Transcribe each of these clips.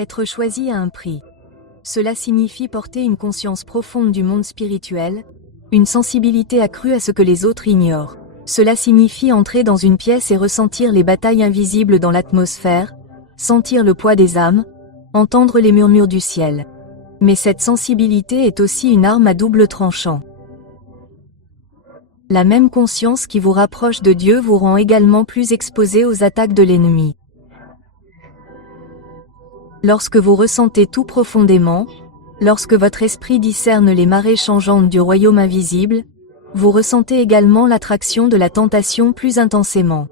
Être choisi a un prix. Cela signifie porter une conscience profonde du monde spirituel, une sensibilité accrue à ce que les autres ignorent. Cela signifie entrer dans une pièce et ressentir les batailles invisibles dans l'atmosphère, sentir le poids des âmes, entendre les murmures du ciel. Mais cette sensibilité est aussi une arme à double tranchant. La même conscience qui vous rapproche de Dieu vous rend également plus exposé aux attaques de l'ennemi. Lorsque vous ressentez tout profondément, lorsque votre esprit discerne les marées changeantes du royaume invisible, vous ressentez également l'attraction de la tentation plus intensément.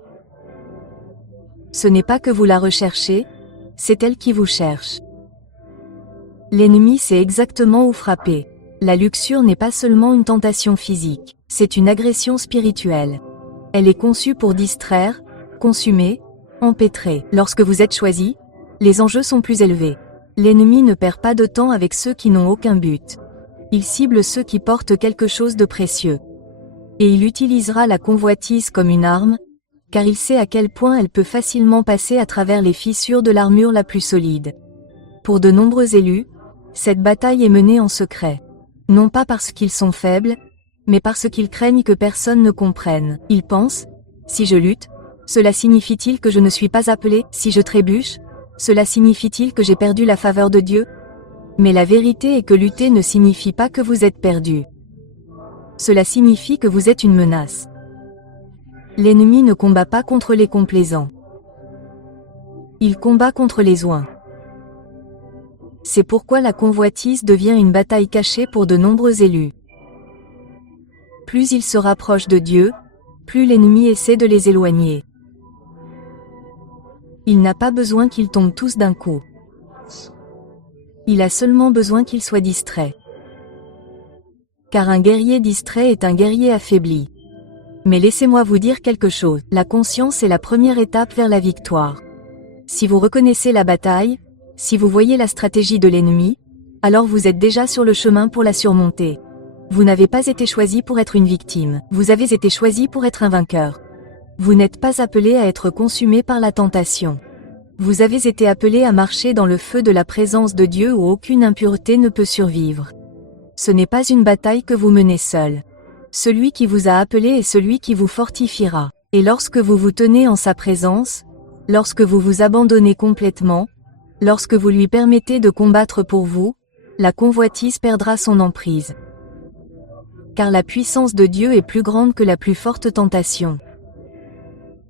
Ce n'est pas que vous la recherchez, c'est elle qui vous cherche. L'ennemi sait exactement où frapper. La luxure n'est pas seulement une tentation physique, c'est une agression spirituelle. Elle est conçue pour distraire, consumer, empêtrer. Lorsque vous êtes choisi, les enjeux sont plus élevés. L'ennemi ne perd pas de temps avec ceux qui n'ont aucun but. Il cible ceux qui portent quelque chose de précieux. Et il utilisera la convoitise comme une arme, car il sait à quel point elle peut facilement passer à travers les fissures de l'armure la plus solide. Pour de nombreux élus, cette bataille est menée en secret. Non pas parce qu'ils sont faibles, mais parce qu'ils craignent que personne ne comprenne. Ils pensent, si je lutte, cela signifie-t-il que je ne suis pas appelé? Si je trébuche, cela signifie-t-il que j'ai perdu la faveur de Dieu? Mais la vérité est que lutter ne signifie pas que vous êtes perdu. Cela signifie que vous êtes une menace. L'ennemi ne combat pas contre les complaisants. Il combat contre les oins. C'est pourquoi la convoitise devient une bataille cachée pour de nombreux élus. Plus ils se rapprochent de Dieu, plus l'ennemi essaie de les éloigner. Il n'a pas besoin qu'ils tombent tous d'un coup. Il a seulement besoin qu'ils soient distraits. Car un guerrier distrait est un guerrier affaibli. Mais laissez-moi vous dire quelque chose, la conscience est la première étape vers la victoire. Si vous reconnaissez la bataille, si vous voyez la stratégie de l'ennemi, alors vous êtes déjà sur le chemin pour la surmonter. Vous n'avez pas été choisi pour être une victime, vous avez été choisi pour être un vainqueur. Vous n'êtes pas appelé à être consumé par la tentation. Vous avez été appelé à marcher dans le feu de la présence de Dieu où aucune impureté ne peut survivre. Ce n'est pas une bataille que vous menez seul. Celui qui vous a appelé est celui qui vous fortifiera. Et lorsque vous vous tenez en sa présence, lorsque vous vous abandonnez complètement, lorsque vous lui permettez de combattre pour vous, la convoitise perdra son emprise. Car la puissance de Dieu est plus grande que la plus forte tentation.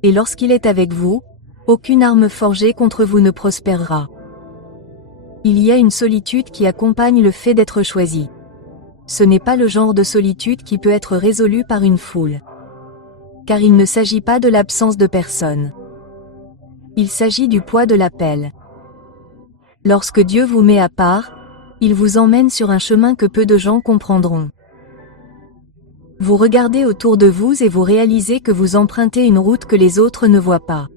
Et lorsqu'il est avec vous, aucune arme forgée contre vous ne prospérera. Il y a une solitude qui accompagne le fait d'être choisi. Ce n'est pas le genre de solitude qui peut être résolue par une foule. Car il ne s'agit pas de l'absence de personne. Il s'agit du poids de l'appel. Lorsque Dieu vous met à part, il vous emmène sur un chemin que peu de gens comprendront. Vous regardez autour de vous et vous réalisez que vous empruntez une route que les autres ne voient pas.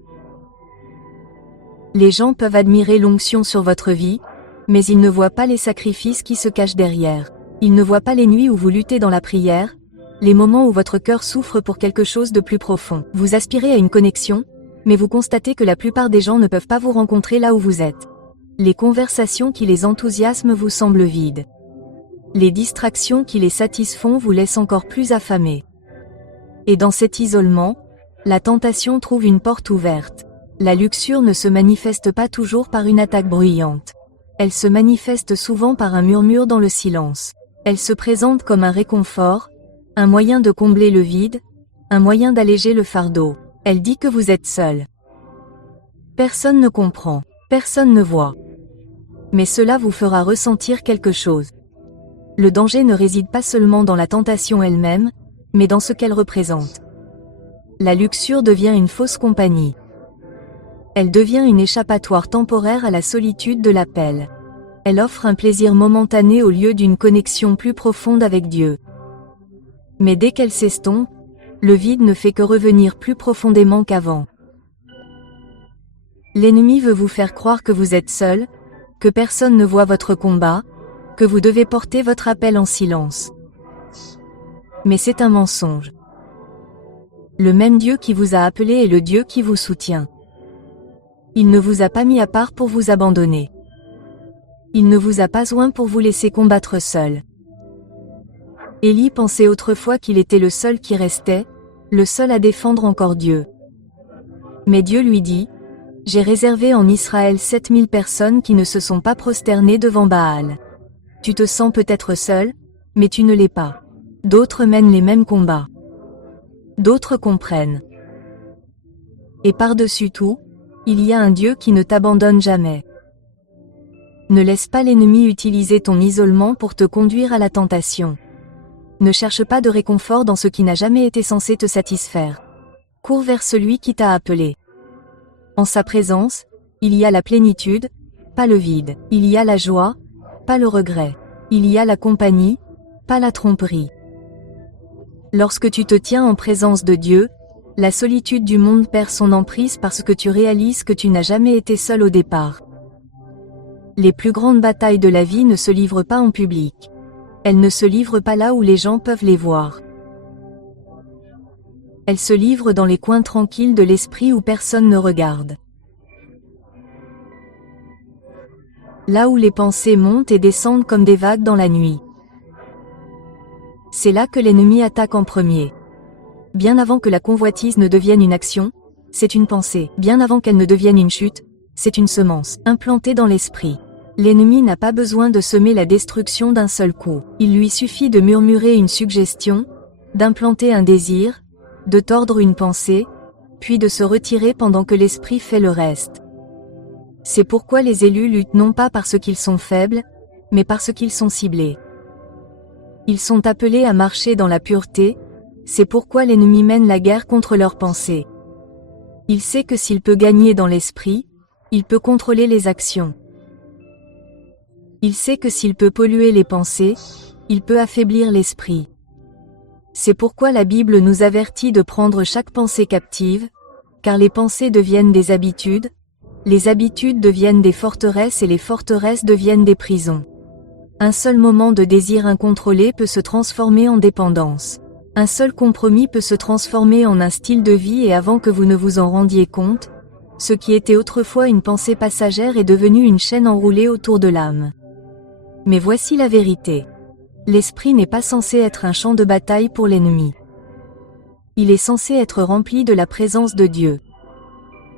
Les gens peuvent admirer l'onction sur votre vie, mais ils ne voient pas les sacrifices qui se cachent derrière. Ils ne voient pas les nuits où vous luttez dans la prière, les moments où votre cœur souffre pour quelque chose de plus profond. Vous aspirez à une connexion, mais vous constatez que la plupart des gens ne peuvent pas vous rencontrer là où vous êtes. Les conversations qui les enthousiasment vous semblent vides. Les distractions qui les satisfont vous laissent encore plus affamés. Et dans cet isolement, la tentation trouve une porte ouverte. La luxure ne se manifeste pas toujours par une attaque bruyante. Elle se manifeste souvent par un murmure dans le silence. Elle se présente comme un réconfort, un moyen de combler le vide, un moyen d'alléger le fardeau. Elle dit que vous êtes seul. Personne ne comprend, personne ne voit. Mais cela vous fera ressentir quelque chose. Le danger ne réside pas seulement dans la tentation elle-même, mais dans ce qu'elle représente. La luxure devient une fausse compagnie. Elle devient une échappatoire temporaire à la solitude de l'appel. Elle offre un plaisir momentané au lieu d'une connexion plus profonde avec Dieu. Mais dès qu'elle s'estompe, le vide ne fait que revenir plus profondément qu'avant. L'ennemi veut vous faire croire que vous êtes seul, que personne ne voit votre combat, que vous devez porter votre appel en silence. Mais c'est un mensonge. Le même Dieu qui vous a appelé est le Dieu qui vous soutient. Il ne vous a pas mis à part pour vous abandonner. Il ne vous a pas oint pour vous laisser combattre seul. Élie pensait autrefois qu'il était le seul qui restait, le seul à défendre encore Dieu. Mais Dieu lui dit, « J'ai réservé en Israël 7000 personnes qui ne se sont pas prosternées devant Baal. Tu te sens peut-être seul, mais tu ne l'es pas. D'autres mènent les mêmes combats. D'autres comprennent. Et par-dessus tout, il y a un Dieu qui ne t'abandonne jamais. Ne laisse pas l'ennemi utiliser ton isolement pour te conduire à la tentation. Ne cherche pas de réconfort dans ce qui n'a jamais été censé te satisfaire. Cours vers celui qui t'a appelé. En sa présence, il y a la plénitude, pas le vide. Il y a la joie, pas le regret. Il y a la compagnie, pas la tromperie. Lorsque tu te tiens en présence de Dieu, la solitude du monde perd son emprise parce que tu réalises que tu n'as jamais été seul au départ. Les plus grandes batailles de la vie ne se livrent pas en public. Elles ne se livrent pas là où les gens peuvent les voir. Elles se livrent dans les coins tranquilles de l'esprit où personne ne regarde. Là où les pensées montent et descendent comme des vagues dans la nuit. C'est là que l'ennemi attaque en premier. Bien avant que la convoitise ne devienne une action, c'est une pensée. Bien avant qu'elle ne devienne une chute, c'est une semence, implantée dans l'esprit. L'ennemi n'a pas besoin de semer la destruction d'un seul coup. Il lui suffit de murmurer une suggestion, d'implanter un désir, de tordre une pensée, puis de se retirer pendant que l'esprit fait le reste. C'est pourquoi les élus luttent non pas parce qu'ils sont faibles, mais parce qu'ils sont ciblés. Ils sont appelés à marcher dans la pureté, c'est pourquoi l'ennemi mène la guerre contre leurs pensées. Il sait que s'il peut gagner dans l'esprit, il peut contrôler les actions. Il sait que s'il peut polluer les pensées, il peut affaiblir l'esprit. C'est pourquoi la Bible nous avertit de prendre chaque pensée captive, car les pensées deviennent des habitudes, les habitudes deviennent des forteresses et les forteresses deviennent des prisons. Un seul moment de désir incontrôlé peut se transformer en dépendance. Un seul compromis peut se transformer en un style de vie et avant que vous ne vous en rendiez compte, ce qui était autrefois une pensée passagère est devenu une chaîne enroulée autour de l'âme. Mais voici la vérité. L'esprit n'est pas censé être un champ de bataille pour l'ennemi. Il est censé être rempli de la présence de Dieu.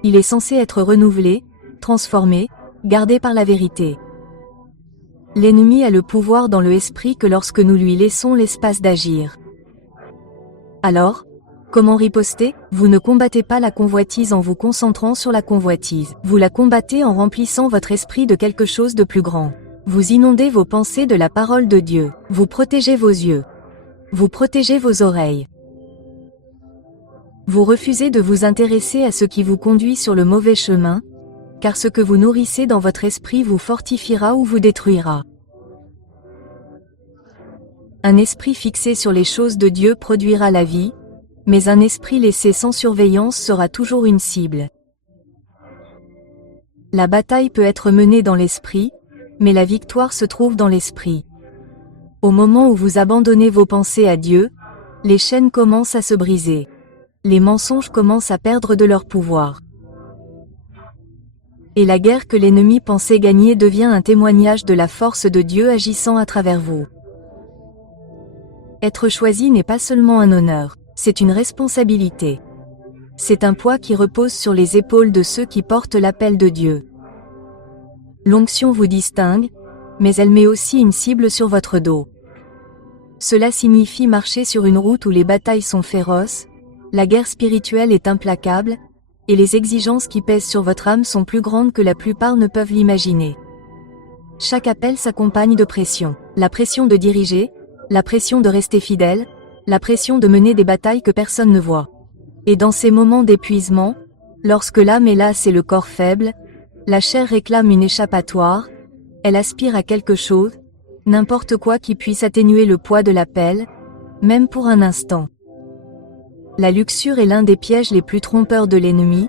Il est censé être renouvelé, transformé, gardé par la vérité. L'ennemi a le pouvoir dans le esprit que lorsque nous lui laissons l'espace d'agir. Alors, comment riposter? Vous ne combattez pas la convoitise en vous concentrant sur la convoitise. Vous la combattez en remplissant votre esprit de quelque chose de plus grand. Vous inondez vos pensées de la parole de Dieu. Vous protégez vos yeux. Vous protégez vos oreilles. Vous refusez de vous intéresser à ce qui vous conduit sur le mauvais chemin, car ce que vous nourrissez dans votre esprit vous fortifiera ou vous détruira. Un esprit fixé sur les choses de Dieu produira la vie, mais un esprit laissé sans surveillance sera toujours une cible. La bataille peut être menée dans l'esprit, mais la victoire se trouve dans l'esprit. Au moment où vous abandonnez vos pensées à Dieu, les chaînes commencent à se briser. Les mensonges commencent à perdre de leur pouvoir. Et la guerre que l'ennemi pensait gagner devient un témoignage de la force de Dieu agissant à travers vous. Être choisi n'est pas seulement un honneur, c'est une responsabilité. C'est un poids qui repose sur les épaules de ceux qui portent l'appel de Dieu. L'onction vous distingue, mais elle met aussi une cible sur votre dos. Cela signifie marcher sur une route où les batailles sont féroces, la guerre spirituelle est implacable, et les exigences qui pèsent sur votre âme sont plus grandes que la plupart ne peuvent l'imaginer. Chaque appel s'accompagne de pression. La pression de diriger, la pression de rester fidèle, la pression de mener des batailles que personne ne voit. Et dans ces moments d'épuisement, lorsque l'âme est lasse et le corps faible, la chair réclame une échappatoire, elle aspire à quelque chose, n'importe quoi qui puisse atténuer le poids de l'appel, même pour un instant. La luxure est l'un des pièges les plus trompeurs de l'ennemi,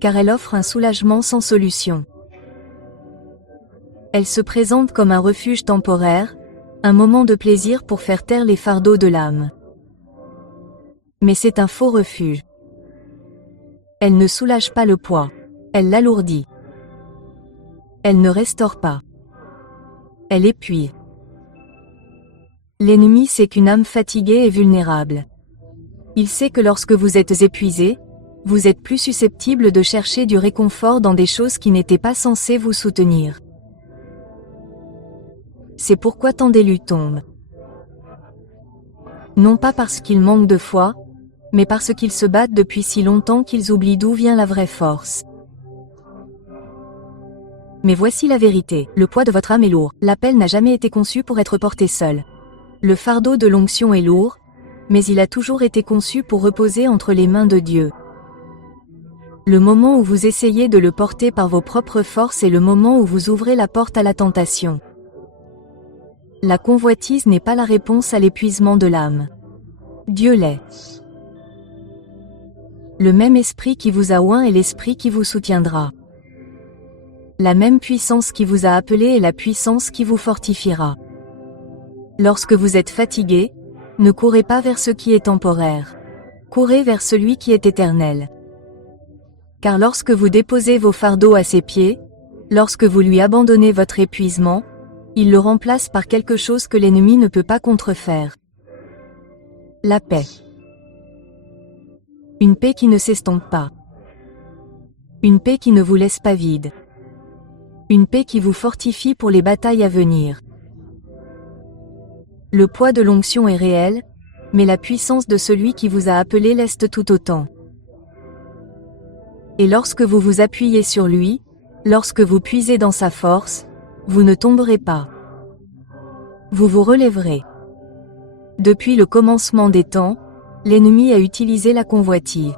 car elle offre un soulagement sans solution. Elle se présente comme un refuge temporaire, un moment de plaisir pour faire taire les fardeaux de l'âme. Mais c'est un faux refuge. Elle ne soulage pas le poids, elle l'alourdit. Elle ne restaure pas. Elle épuise. L'ennemi sait qu'une âme fatiguée est vulnérable. Il sait que lorsque vous êtes épuisé, vous êtes plus susceptible de chercher du réconfort dans des choses qui n'étaient pas censées vous soutenir. C'est pourquoi tant d'élus tombent. Non pas parce qu'ils manquent de foi, mais parce qu'ils se battent depuis si longtemps qu'ils oublient d'où vient la vraie force. Mais voici la vérité, le poids de votre âme est lourd, l'appel n'a jamais été conçu pour être porté seul. Le fardeau de l'onction est lourd, mais il a toujours été conçu pour reposer entre les mains de Dieu. Le moment où vous essayez de le porter par vos propres forces est le moment où vous ouvrez la porte à la tentation. La convoitise n'est pas la réponse à l'épuisement de l'âme. Dieu l'est. Le même esprit qui vous a oint est l'esprit qui vous soutiendra. La même puissance qui vous a appelé est la puissance qui vous fortifiera. Lorsque vous êtes fatigué, ne courez pas vers ce qui est temporaire. Courez vers celui qui est éternel. Car lorsque vous déposez vos fardeaux à ses pieds, lorsque vous lui abandonnez votre épuisement, il le remplace par quelque chose que l'ennemi ne peut pas contrefaire. La paix. Une paix qui ne s'estompe pas. Une paix qui ne vous laisse pas vide. Une paix qui vous fortifie pour les batailles à venir. Le poids de l'onction est réel, mais la puissance de celui qui vous a appelé l'est tout autant. Et lorsque vous vous appuyez sur lui, lorsque vous puisez dans sa force, vous ne tomberez pas. Vous vous relèverez. Depuis le commencement des temps, l'ennemi a utilisé la convoitise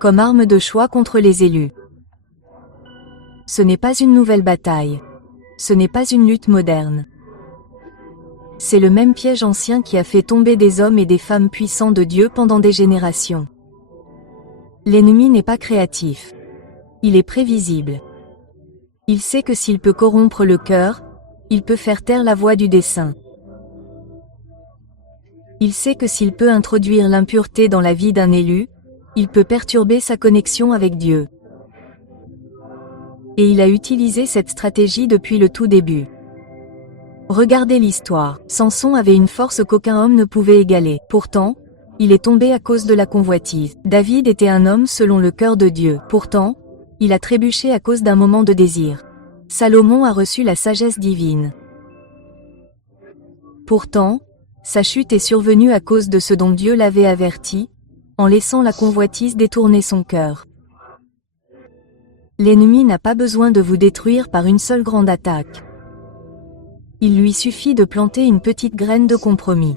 comme arme de choix contre les élus. Ce n'est pas une nouvelle bataille. Ce n'est pas une lutte moderne. C'est le même piège ancien qui a fait tomber des hommes et des femmes puissants de Dieu pendant des générations. L'ennemi n'est pas créatif. Il est prévisible. Il sait que s'il peut corrompre le cœur, il peut faire taire la voix du dessein. Il sait que s'il peut introduire l'impureté dans la vie d'un élu, il peut perturber sa connexion avec Dieu. Et il a utilisé cette stratégie depuis le tout début. Regardez l'histoire. Samson avait une force qu'aucun homme ne pouvait égaler. Pourtant, il est tombé à cause de la convoitise. David était un homme selon le cœur de Dieu. Pourtant, il a trébuché à cause d'un moment de désir. Salomon a reçu la sagesse divine. Pourtant, sa chute est survenue à cause de ce dont Dieu l'avait averti, en laissant la convoitise détourner son cœur. L'ennemi n'a pas besoin de vous détruire par une seule grande attaque. Il lui suffit de planter une petite graine de compromis.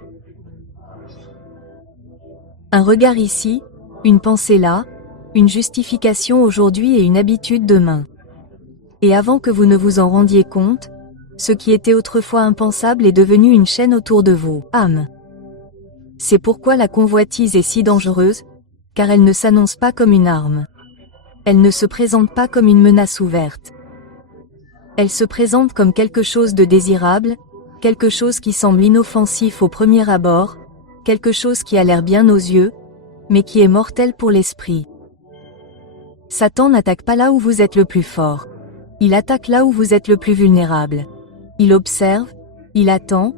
Un regard ici, une pensée là, une justification aujourd'hui et une habitude demain. Et avant que vous ne vous en rendiez compte, ce qui était autrefois impensable est devenu une chaîne autour de vous. Âme. C'est pourquoi la convoitise est si dangereuse, car elle ne s'annonce pas comme une arme. Elle ne se présente pas comme une menace ouverte. Elle se présente comme quelque chose de désirable, quelque chose qui semble inoffensif au premier abord, quelque chose qui a l'air bien aux yeux, mais qui est mortel pour l'esprit. Satan n'attaque pas là où vous êtes le plus fort. Il attaque là où vous êtes le plus vulnérable. Il observe, il attend,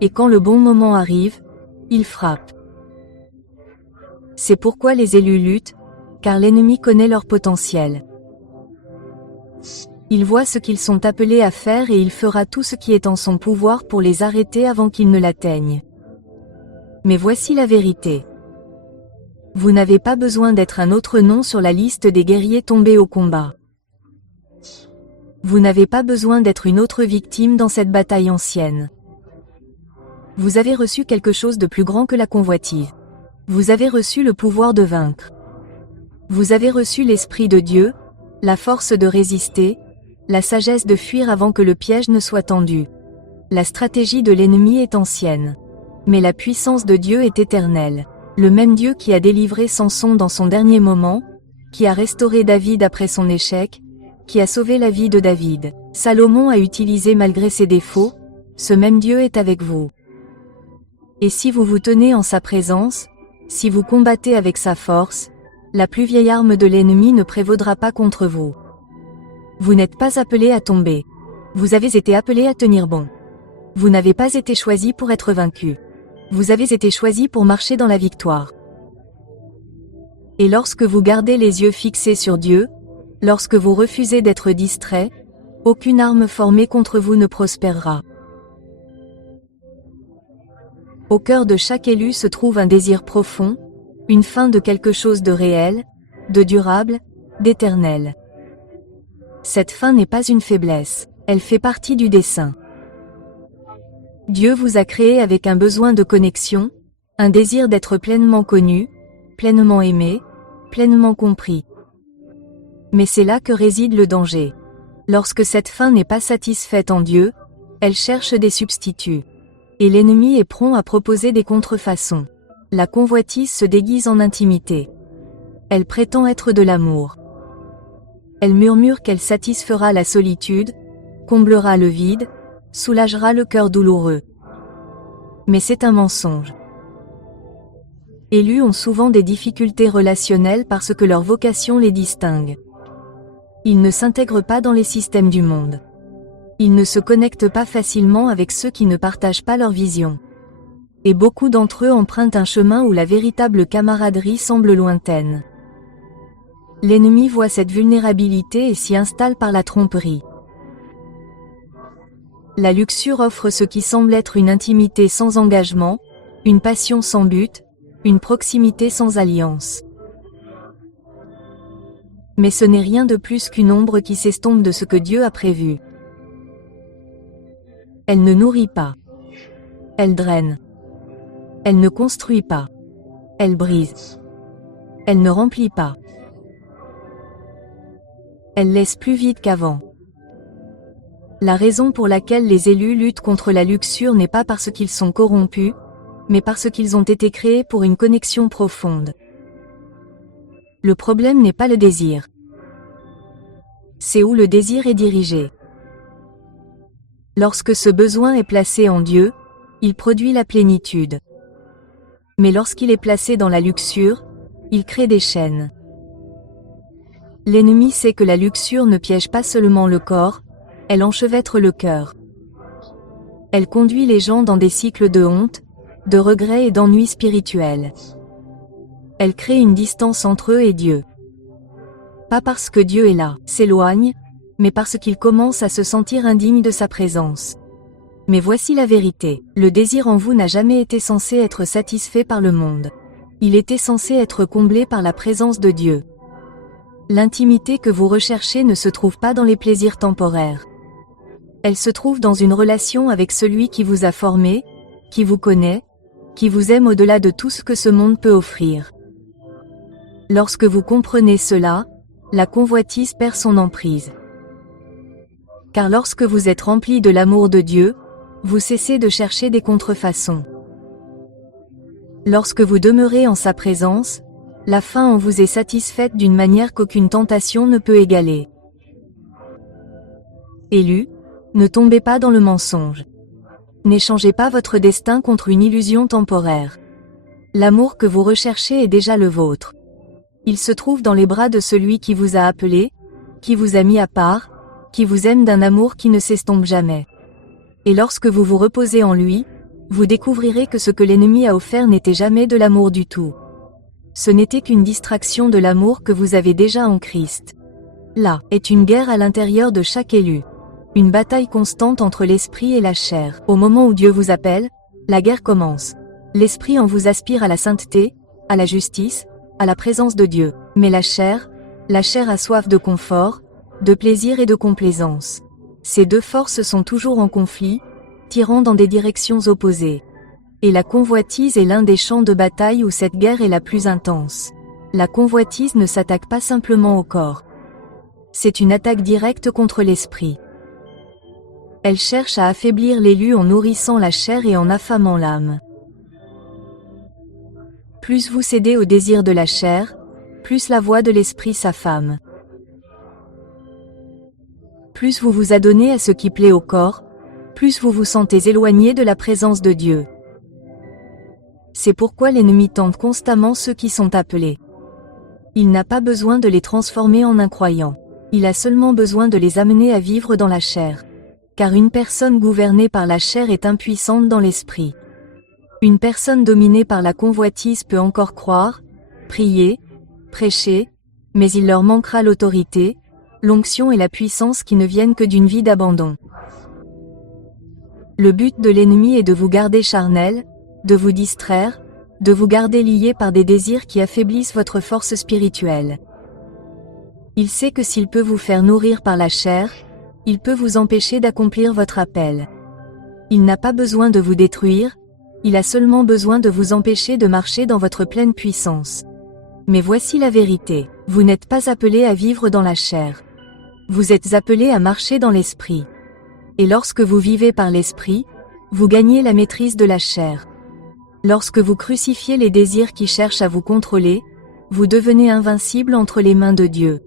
et quand le bon moment arrive, il frappe. C'est pourquoi les élus luttent, car l'ennemi connaît leur potentiel. Il voit ce qu'ils sont appelés à faire et il fera tout ce qui est en son pouvoir pour les arrêter avant qu'ils ne l'atteignent. Mais voici la vérité. Vous n'avez pas besoin d'être un autre nom sur la liste des guerriers tombés au combat. Vous n'avez pas besoin d'être une autre victime dans cette bataille ancienne. Vous avez reçu quelque chose de plus grand que la convoitise. Vous avez reçu le pouvoir de vaincre. Vous avez reçu l'Esprit de Dieu, la force de résister, la sagesse de fuir avant que le piège ne soit tendu. La stratégie de l'ennemi est ancienne. Mais la puissance de Dieu est éternelle. Le même Dieu qui a délivré Samson dans son dernier moment, qui a restauré David après son échec, qui a sauvé la vie de David, Salomon a utilisé malgré ses défauts, ce même Dieu est avec vous. Et si vous vous tenez en sa présence, si vous combattez avec sa force, la plus vieille arme de l'ennemi ne prévaudra pas contre vous. Vous n'êtes pas appelé à tomber. Vous avez été appelé à tenir bon. Vous n'avez pas été choisi pour être vaincu. Vous avez été choisi pour marcher dans la victoire. Et lorsque vous gardez les yeux fixés sur Dieu, lorsque vous refusez d'être distrait, aucune arme formée contre vous ne prospérera. Au cœur de chaque élu se trouve un désir profond, une faim de quelque chose de réel, de durable, d'éternel. Cette faim n'est pas une faiblesse, elle fait partie du dessein. Dieu vous a créé avec un besoin de connexion, un désir d'être pleinement connu, pleinement aimé, pleinement compris. Mais c'est là que réside le danger. Lorsque cette faim n'est pas satisfaite en Dieu, elle cherche des substituts. Et l'ennemi est prompt à proposer des contrefaçons. La convoitise se déguise en intimité. Elle prétend être de l'amour. Elle murmure qu'elle satisfera la solitude, comblera le vide, soulagera le cœur douloureux. Mais c'est un mensonge. Élus ont souvent des difficultés relationnelles parce que leur vocation les distingue. Ils ne s'intègrent pas dans les systèmes du monde. Ils ne se connectent pas facilement avec ceux qui ne partagent pas leur vision. Et beaucoup d'entre eux empruntent un chemin où la véritable camaraderie semble lointaine. L'ennemi voit cette vulnérabilité et s'y installe par la tromperie. La luxure offre ce qui semble être une intimité sans engagement, une passion sans but, une proximité sans alliance. Mais ce n'est rien de plus qu'une ombre qui s'estompe de ce que Dieu a prévu. Elle ne nourrit pas. Elle draine. Elle ne construit pas. Elle brise. Elle ne remplit pas. Elle laisse plus vide qu'avant. La raison pour laquelle les élus luttent contre la luxure n'est pas parce qu'ils sont corrompus, mais parce qu'ils ont été créés pour une connexion profonde. Le problème n'est pas le désir. C'est où le désir est dirigé. Lorsque ce besoin est placé en Dieu, il produit la plénitude. Mais lorsqu'il est placé dans la luxure, il crée des chaînes. L'ennemi sait que la luxure ne piège pas seulement le corps, elle enchevêtre le cœur. Elle conduit les gens dans des cycles de honte, de regrets et d'ennuis spirituels. Elle crée une distance entre eux et Dieu. Pas parce que Dieu est là, s'éloigne, mais parce qu'ils commencent à se sentir indignes de sa présence. Mais voici la vérité, le désir en vous n'a jamais été censé être satisfait par le monde. Il était censé être comblé par la présence de Dieu. L'intimité que vous recherchez ne se trouve pas dans les plaisirs temporaires. Elle se trouve dans une relation avec celui qui vous a formé, qui vous connaît, qui vous aime au-delà de tout ce que ce monde peut offrir. Lorsque vous comprenez cela, la convoitise perd son emprise. Car lorsque vous êtes rempli de l'amour de Dieu, vous cessez de chercher des contrefaçons. Lorsque vous demeurez en sa présence, la faim en vous est satisfaite d'une manière qu'aucune tentation ne peut égaler. Élus, ne tombez pas dans le mensonge. N'échangez pas votre destin contre une illusion temporaire. L'amour que vous recherchez est déjà le vôtre. Il se trouve dans les bras de celui qui vous a appelé, qui vous a mis à part, qui vous aime d'un amour qui ne s'estompe jamais. Et lorsque vous vous reposez en lui, vous découvrirez que ce que l'ennemi a offert n'était jamais de l'amour du tout. Ce n'était qu'une distraction de l'amour que vous avez déjà en Christ. Là est une guerre à l'intérieur de chaque élu. Une bataille constante entre l'esprit et la chair. Au moment où Dieu vous appelle, la guerre commence. L'esprit en vous aspire à la sainteté, à la justice, à la présence de Dieu. Mais la chair a soif de confort, de plaisir et de complaisance. Ces deux forces sont toujours en conflit, tirant dans des directions opposées. Et la convoitise est l'un des champs de bataille où cette guerre est la plus intense. La convoitise ne s'attaque pas simplement au corps. C'est une attaque directe contre l'esprit. Elle cherche à affaiblir l'élu en nourrissant la chair et en affamant l'âme. Plus vous cédez au désir de la chair, plus la voix de l'esprit s'affame. Plus vous vous adonnez à ce qui plaît au corps, plus vous vous sentez éloigné de la présence de Dieu. C'est pourquoi l'ennemi tente constamment ceux qui sont appelés. Il n'a pas besoin de les transformer en incroyants. Il a seulement besoin de les amener à vivre dans la chair. Car une personne gouvernée par la chair est impuissante dans l'esprit. Une personne dominée par la convoitise peut encore croire, prier, prêcher, mais il leur manquera l'autorité, l'onction et la puissance qui ne viennent que d'une vie d'abandon. Le but de l'ennemi est de vous garder charnel, de vous distraire, de vous garder liés par des désirs qui affaiblissent votre force spirituelle. Il sait que s'il peut vous faire nourrir par la chair, il peut vous empêcher d'accomplir votre appel. Il n'a pas besoin de vous détruire, il a seulement besoin de vous empêcher de marcher dans votre pleine puissance. Mais voici la vérité, vous n'êtes pas appelés à vivre dans la chair. Vous êtes appelés à marcher dans l'esprit. Et lorsque vous vivez par l'esprit, vous gagnez la maîtrise de la chair. Lorsque vous crucifiez les désirs qui cherchent à vous contrôler, vous devenez invincible entre les mains de Dieu.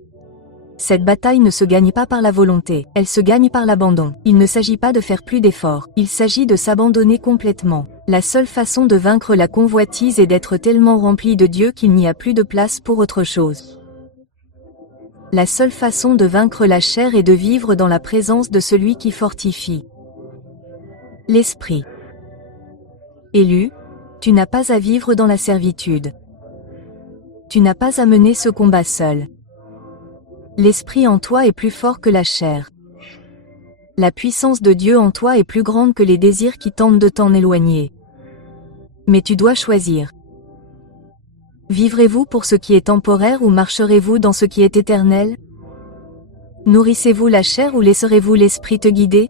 Cette bataille ne se gagne pas par la volonté, elle se gagne par l'abandon. Il ne s'agit pas de faire plus d'efforts, il s'agit de s'abandonner complètement. La seule façon de vaincre la convoitise est d'être tellement rempli de Dieu qu'il n'y a plus de place pour autre chose. La seule façon de vaincre la chair est de vivre dans la présence de celui qui fortifie. L'esprit. Élu, tu n'as pas à vivre dans la servitude. Tu n'as pas à mener ce combat seul. L'esprit en toi est plus fort que la chair. La puissance de Dieu en toi est plus grande que les désirs qui tentent de t'en éloigner. Mais tu dois choisir. Vivrez-vous pour ce qui est temporaire ou marcherez-vous dans ce qui est éternel? Nourrissez-vous la chair ou laisserez-vous l'esprit te guider?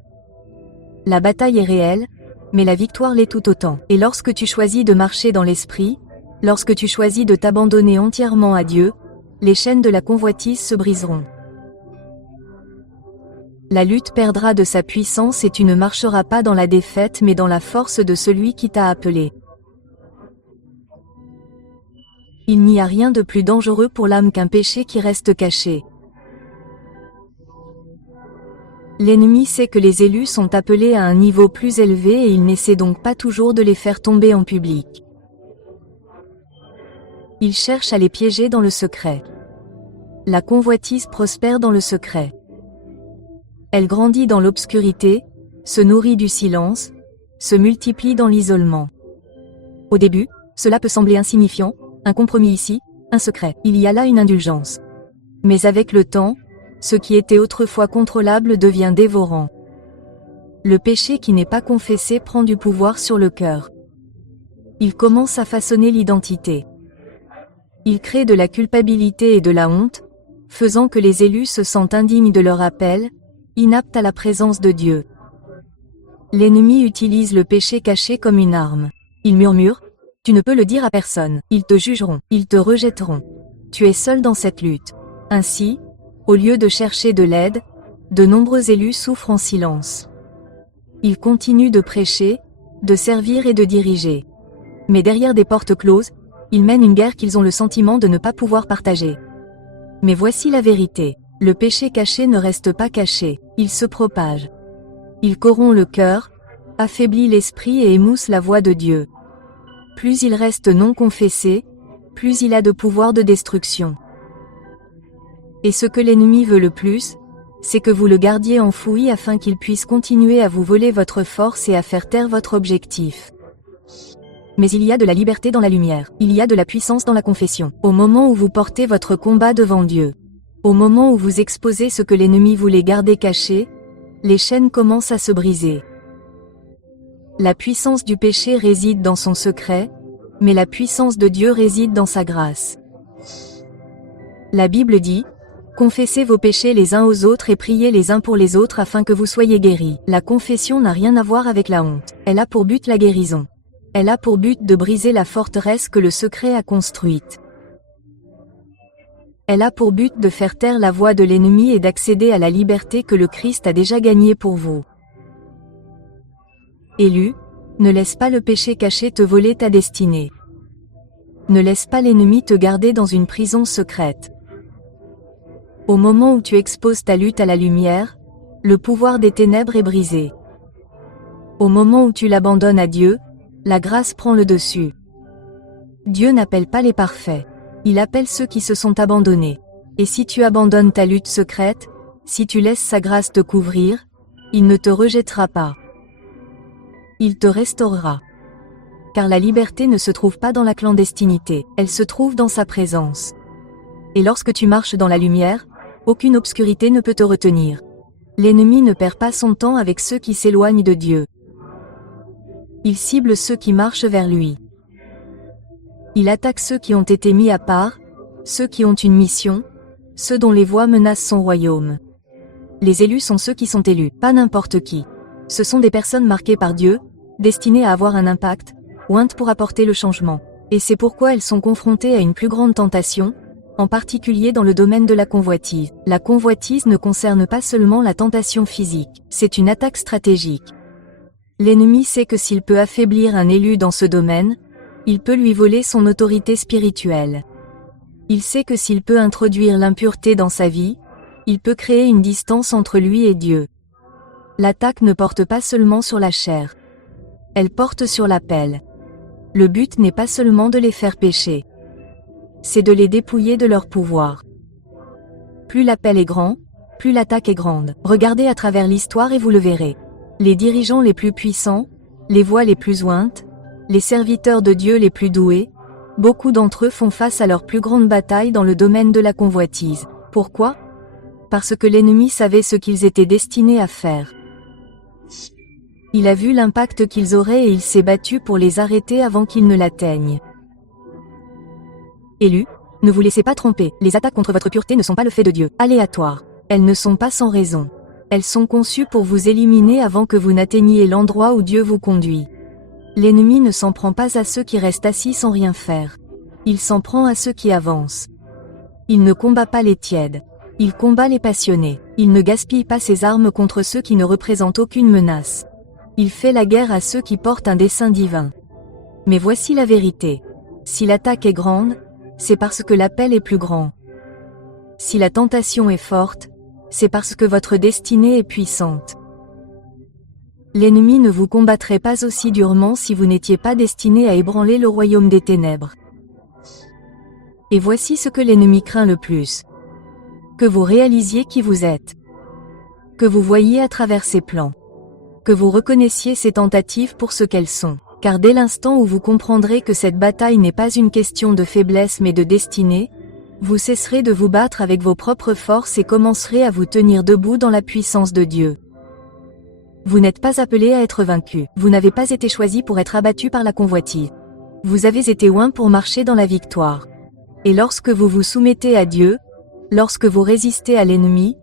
La bataille est réelle, mais la victoire l'est tout autant. Et lorsque tu choisis de marcher dans l'esprit, lorsque tu choisis de t'abandonner entièrement à Dieu, les chaînes de la convoitise se briseront. La lutte perdra de sa puissance et tu ne marcheras pas dans la défaite mais dans la force de celui qui t'a appelé. Il n'y a rien de plus dangereux pour l'âme qu'un péché qui reste caché. L'ennemi sait que les élus sont appelés à un niveau plus élevé et il n'essaie donc pas toujours de les faire tomber en public. Il cherche à les piéger dans le secret. La convoitise prospère dans le secret. Elle grandit dans l'obscurité, se nourrit du silence, se multiplie dans l'isolement. Au début, cela peut sembler insignifiant, un compromis ici, un secret. Il y a là une indulgence. Mais avec le temps, ce qui était autrefois contrôlable devient dévorant. Le péché qui n'est pas confessé prend du pouvoir sur le cœur. Il commence à façonner l'identité. Il crée de la culpabilité et de la honte, faisant que les élus se sentent indignes de leur appel, inaptes à la présence de Dieu. L'ennemi utilise le péché caché comme une arme. Il murmure, « Tu ne peux le dire à personne, ils te jugeront, ils te rejetteront. Tu es seul dans cette lutte. » Ainsi, au lieu de chercher de l'aide, de nombreux élus souffrent en silence. Ils continuent de prêcher, de servir et de diriger. Mais derrière des portes closes, ils mènent une guerre qu'ils ont le sentiment de ne pas pouvoir partager. Mais voici la vérité. Le péché caché ne reste pas caché, il se propage. Il corrompt le cœur, affaiblit l'esprit et émousse la voix de Dieu. Plus il reste non confessé, plus il a de pouvoir de destruction. Et ce que l'ennemi veut le plus, c'est que vous le gardiez enfoui afin qu'il puisse continuer à vous voler votre force et à faire taire votre objectif. Mais il y a de la liberté dans la lumière, il y a de la puissance dans la confession. Au moment où vous portez votre combat devant Dieu, au moment où vous exposez ce que l'ennemi voulait garder caché, les chaînes commencent à se briser. La puissance du péché réside dans son secret, mais la puissance de Dieu réside dans sa grâce. La Bible dit, « Confessez vos péchés les uns aux autres et priez les uns pour les autres afin que vous soyez guéris. » La confession n'a rien à voir avec la honte. Elle a pour but la guérison. Elle a pour but de briser la forteresse que le secret a construite. Elle a pour but de faire taire la voix de l'ennemi et d'accéder à la liberté que le Christ a déjà gagnée pour vous. Élu, ne laisse pas le péché caché te voler ta destinée. Ne laisse pas l'ennemi te garder dans une prison secrète. Au moment où tu exposes ta lutte à la lumière, le pouvoir des ténèbres est brisé. Au moment où tu l'abandonnes à Dieu, la grâce prend le dessus. Dieu n'appelle pas les parfaits. Il appelle ceux qui se sont abandonnés. Et si tu abandonnes ta lutte secrète, si tu laisses sa grâce te couvrir, Il ne te rejettera pas. Il te restaurera. Car la liberté ne se trouve pas dans la clandestinité, elle se trouve dans sa présence. Et lorsque tu marches dans la lumière, aucune obscurité ne peut te retenir. L'ennemi ne perd pas son temps avec ceux qui s'éloignent de Dieu. Il cible ceux qui marchent vers lui. Il attaque ceux qui ont été mis à part, ceux qui ont une mission, ceux dont les voix menacent son royaume. Les élus sont ceux qui sont élus, pas n'importe qui. Ce sont des personnes marquées par Dieu, destinées à avoir un impact, ointes pour apporter le changement. Et c'est pourquoi elles sont confrontées à une plus grande tentation, en particulier dans le domaine de la convoitise. La convoitise ne concerne pas seulement la tentation physique, c'est une attaque stratégique. L'ennemi sait que s'il peut affaiblir un élu dans ce domaine, il peut lui voler son autorité spirituelle. Il sait que s'il peut introduire l'impureté dans sa vie, il peut créer une distance entre lui et Dieu. L'attaque ne porte pas seulement sur la chair. Elle porte sur l'appel. Le but n'est pas seulement de les faire pécher. C'est de les dépouiller de leur pouvoir. Plus l'appel est grand, plus l'attaque est grande. Regardez à travers l'histoire et vous le verrez. Les dirigeants les plus puissants, les voix les plus ointes, les serviteurs de Dieu les plus doués, beaucoup d'entre eux font face à leur plus grande bataille dans le domaine de la convoitise. Pourquoi ? Parce que l'ennemi savait ce qu'ils étaient destinés à faire. Il a vu l'impact qu'ils auraient et il s'est battu pour les arrêter avant qu'ils ne l'atteignent. Élus, ne vous laissez pas tromper, les attaques contre votre pureté ne sont pas le fait de Dieu, aléatoires. Elles ne sont pas sans raison. Elles sont conçues pour vous éliminer avant que vous n'atteigniez l'endroit où Dieu vous conduit. L'ennemi ne s'en prend pas à ceux qui restent assis sans rien faire. Il s'en prend à ceux qui avancent. Il ne combat pas les tièdes. Il combat les passionnés. Il ne gaspille pas ses armes contre ceux qui ne représentent aucune menace. Il fait la guerre à ceux qui portent un dessein divin. Mais voici la vérité. Si l'attaque est grande, c'est parce que l'appel est plus grand. Si la tentation est forte, c'est parce que votre destinée est puissante. L'ennemi ne vous combattrait pas aussi durement si vous n'étiez pas destiné à ébranler le royaume des ténèbres. Et voici ce que l'ennemi craint le plus. Que vous réalisiez qui vous êtes. Que vous voyiez à travers ses plans. Que vous reconnaissiez ces tentatives pour ce qu'elles sont. Car dès l'instant où vous comprendrez que cette bataille n'est pas une question de faiblesse mais de destinée, vous cesserez de vous battre avec vos propres forces et commencerez à vous tenir debout dans la puissance de Dieu. Vous n'êtes pas appelé à être vaincu. Vous n'avez pas été choisi pour être abattu par la convoitise. Vous avez été oint pour marcher dans la victoire. Et lorsque vous vous soumettez à Dieu, lorsque vous résistez à l'ennemi,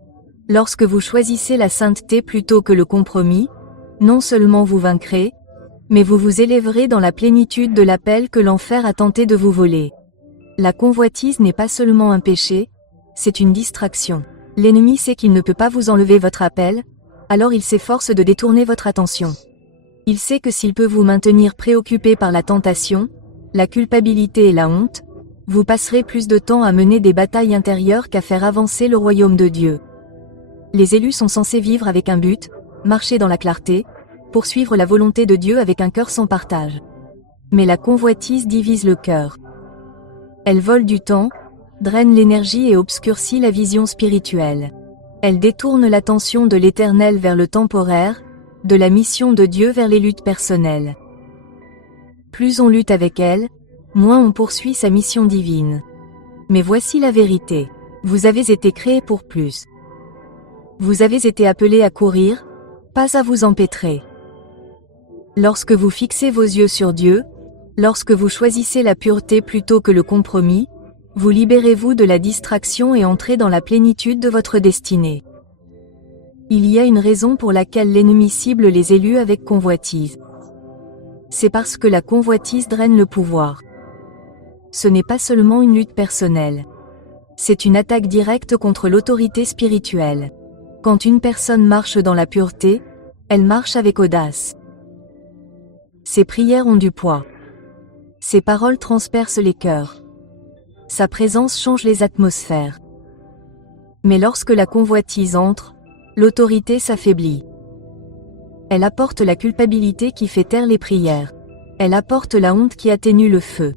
lorsque vous choisissez la sainteté plutôt que le compromis, non seulement vous vaincrez, mais vous vous élèverez dans la plénitude de l'appel que l'enfer a tenté de vous voler. La convoitise n'est pas seulement un péché, c'est une distraction. L'ennemi sait qu'il ne peut pas vous enlever votre appel, alors il s'efforce de détourner votre attention. Il sait que s'il peut vous maintenir préoccupé par la tentation, la culpabilité et la honte, vous passerez plus de temps à mener des batailles intérieures qu'à faire avancer le royaume de Dieu. Les élus sont censés vivre avec un but, marcher dans la clarté, poursuivre la volonté de Dieu avec un cœur sans partage. Mais la convoitise divise le cœur. Elle vole du temps, draine l'énergie et obscurcit la vision spirituelle. Elle détourne l'attention de l'Éternel vers le temporaire, de la mission de Dieu vers les luttes personnelles. Plus on lutte avec elle, moins on poursuit sa mission divine. Mais voici la vérité. Vous avez été créé pour plus. Vous avez été appelé à courir, pas à vous empêtrer. Lorsque vous fixez vos yeux sur Dieu, lorsque vous choisissez la pureté plutôt que le compromis, vous libérez-vous de la distraction et entrez dans la plénitude de votre destinée. Il y a une raison pour laquelle l'ennemi cible les élus avec convoitise. C'est parce que la convoitise draine le pouvoir. Ce n'est pas seulement une lutte personnelle. C'est une attaque directe contre l'autorité spirituelle. Quand une personne marche dans la pureté, elle marche avec audace. Ses prières ont du poids. Ses paroles transpercent les cœurs. Sa présence change les atmosphères. Mais lorsque la convoitise entre, l'autorité s'affaiblit. Elle apporte la culpabilité qui fait taire les prières. Elle apporte la honte qui atténue le feu.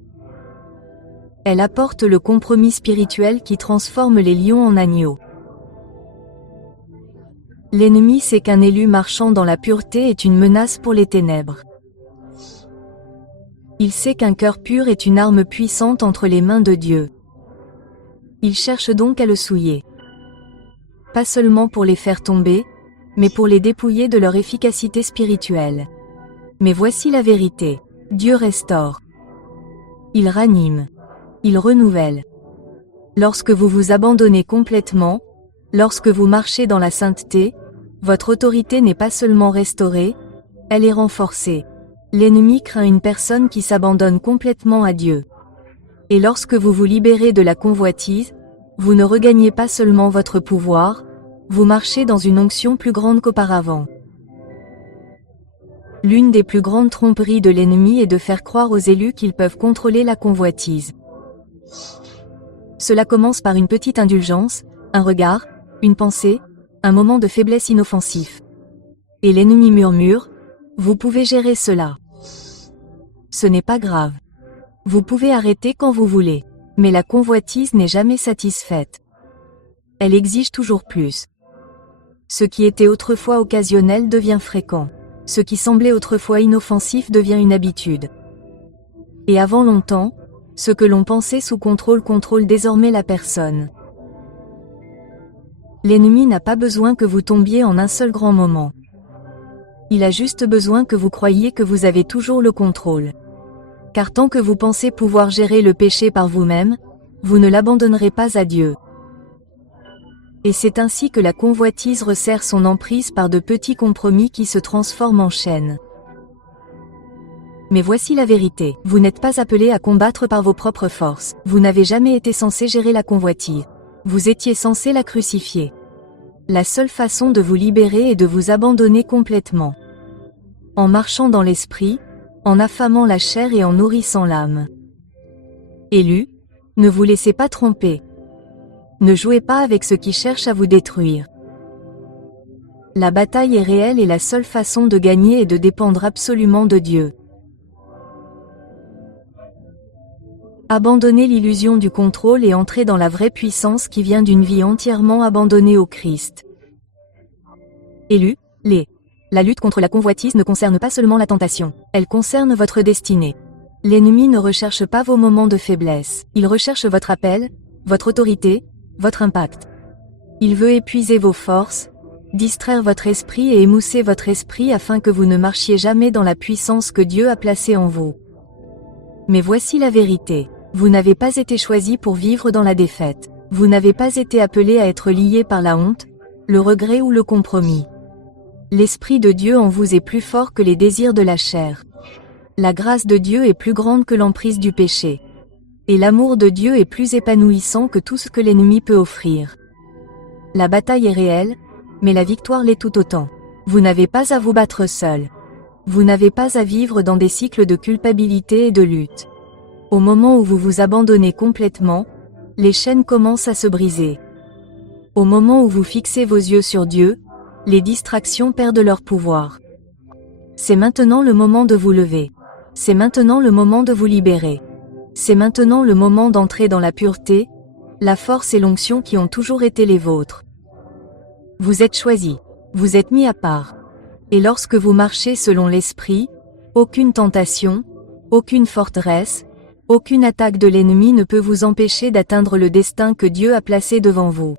Elle apporte le compromis spirituel qui transforme les lions en agneaux. L'ennemi sait qu'un élu marchant dans la pureté est une menace pour les ténèbres. Il sait qu'un cœur pur est une arme puissante entre les mains de Dieu. Il cherche donc à le souiller. Pas seulement pour les faire tomber, mais pour les dépouiller de leur efficacité spirituelle. Mais voici la vérité. Dieu restaure. Il ranime. Il renouvelle. Lorsque vous vous abandonnez complètement, lorsque vous marchez dans la sainteté, votre autorité n'est pas seulement restaurée, elle est renforcée. L'ennemi craint une personne qui s'abandonne complètement à Dieu. Et lorsque vous vous libérez de la convoitise, vous ne regagnez pas seulement votre pouvoir, vous marchez dans une onction plus grande qu'auparavant. L'une des plus grandes tromperies de l'ennemi est de faire croire aux élus qu'ils peuvent contrôler la convoitise. Cela commence par une petite indulgence, un regard, une pensée, un moment de faiblesse inoffensif. Et l'ennemi murmure, « Vous pouvez gérer cela. Ce n'est pas grave. Vous pouvez arrêter quand vous voulez. » Mais la convoitise n'est jamais satisfaite. Elle exige toujours plus. Ce qui était autrefois occasionnel devient fréquent. Ce qui semblait autrefois inoffensif devient une habitude. Et avant longtemps, ce que l'on pensait sous contrôle contrôle désormais la personne. L'ennemi n'a pas besoin que vous tombiez en un seul grand moment. Il a juste besoin que vous croyiez que vous avez toujours le contrôle. Car tant que vous pensez pouvoir gérer le péché par vous-même, vous ne l'abandonnerez pas à Dieu. Et c'est ainsi que la convoitise resserre son emprise par de petits compromis qui se transforment en chaînes. Mais voici la vérité, vous n'êtes pas appelé à combattre par vos propres forces, vous n'avez jamais été censé gérer la convoitise. Vous étiez censé la crucifier. La seule façon de vous libérer est de vous abandonner complètement. En marchant dans l'esprit, en affamant la chair et en nourrissant l'âme. Élus, ne vous laissez pas tromper. Ne jouez pas avec ceux qui cherchent à vous détruire. La bataille est réelle et la seule façon de gagner est de dépendre absolument de Dieu. Abandonnez l'illusion du contrôle et entrez dans la vraie puissance qui vient d'une vie entièrement abandonnée au Christ. Élus, la lutte contre la convoitise ne concerne pas seulement la tentation, elle concerne votre destinée. L'ennemi ne recherche pas vos moments de faiblesse, il recherche votre appel, votre autorité, votre impact. Il veut épuiser vos forces, distraire votre esprit et émousser votre esprit afin que vous ne marchiez jamais dans la puissance que Dieu a placée en vous. Mais voici la vérité. Vous n'avez pas été choisi pour vivre dans la défaite. Vous n'avez pas été appelé à être lié par la honte, le regret ou le compromis. L'Esprit de Dieu en vous est plus fort que les désirs de la chair. La grâce de Dieu est plus grande que l'emprise du péché. Et l'amour de Dieu est plus épanouissant que tout ce que l'ennemi peut offrir. La bataille est réelle, mais la victoire l'est tout autant. Vous n'avez pas à vous battre seul. Vous n'avez pas à vivre dans des cycles de culpabilité et de lutte. Au moment où vous vous abandonnez complètement, les chaînes commencent à se briser. Au moment où vous fixez vos yeux sur Dieu, les distractions perdent leur pouvoir. C'est maintenant le moment de vous lever. C'est maintenant le moment de vous libérer. C'est maintenant le moment d'entrer dans la pureté, la force et l'onction qui ont toujours été les vôtres. Vous êtes choisis. Vous êtes mis à part. Et lorsque vous marchez selon l'Esprit, aucune tentation, aucune forteresse, aucune attaque de l'ennemi ne peut vous empêcher d'atteindre le destin que Dieu a placé devant vous.